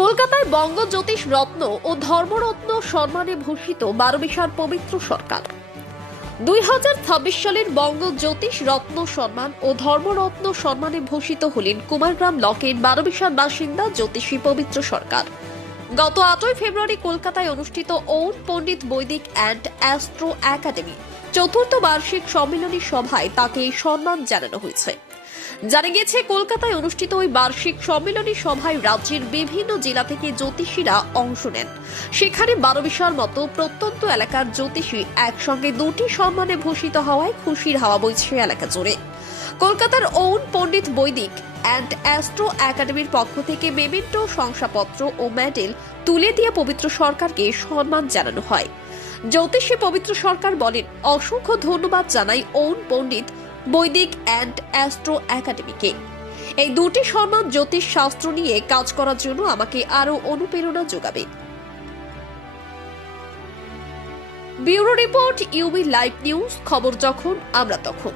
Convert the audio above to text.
কলকাতায় বঙ্গ জ্যোতিষ রত্ন ও ধর্মরত্ন সম্মানে ভূষিত বারোবিশার পবিত্র সরকার। 2026 সালের বঙ্গ জ্যোতিষ রত্ন সম্মান ও ধর্মরত্ন সম্মানে ভূষিত হলেন কুমারগ্রাম ব্লকের বারোবিশার বাসিন্দা জ্যোতিষী পবিত্র সরকার। গত 8ই ফেব্রুয়ারি কলকাতায় অনুষ্ঠিত ওম পণ্ডিত বৈদিক অ্যান্ড অ্যাস্ট্রো একাডেমি চতুর্থ বার্ষিক সম্মেলনী সভায় তাকে এই সম্মান জানানো হয়েছে। জানা গেছে, কলকাতায় অনুষ্ঠিত ওই বার্ষিক সম্মেলনী সভায় রাজ্যের বিভিন্ন জেলা থেকে জ্যোতিষীরা অংশ নেন। সেখানে বারোবিশার মতো প্রত্যন্ত এলাকার জ্যোতিষী একসঙ্গে দুটি সম্মানে ভূষিত হওয়ায় খুশির হাওয়া বইছে এলাকা জুড়ে। কলকাতার ওম পণ্ডিত বৈদিক অ্যান্ড অ্যাস্ট্রো একাডেমির পক্ষ থেকে মেমেন্টো, শংসাপত্র ও মেডেল তুলে দিয়ে পবিত্র সরকারকে সম্মান জানানো হয়। জ্যোতিষী পবিত্র সরকার বলেন, অসংখ্য ধন্যবাদ জানাই ওম পণ্ডিত বৈদিক অ্যান্ড অ্যাস্ট্রো একাডেমিকে। এই দুটি সম্মান জ্যোতিষ শাস্ত্র নিয়ে কাজ করার জন্য আমাকে আরো অনুপ্রেরণা যোগাবে। Bureau report, UB live news, খবর যখন আমরা তখন।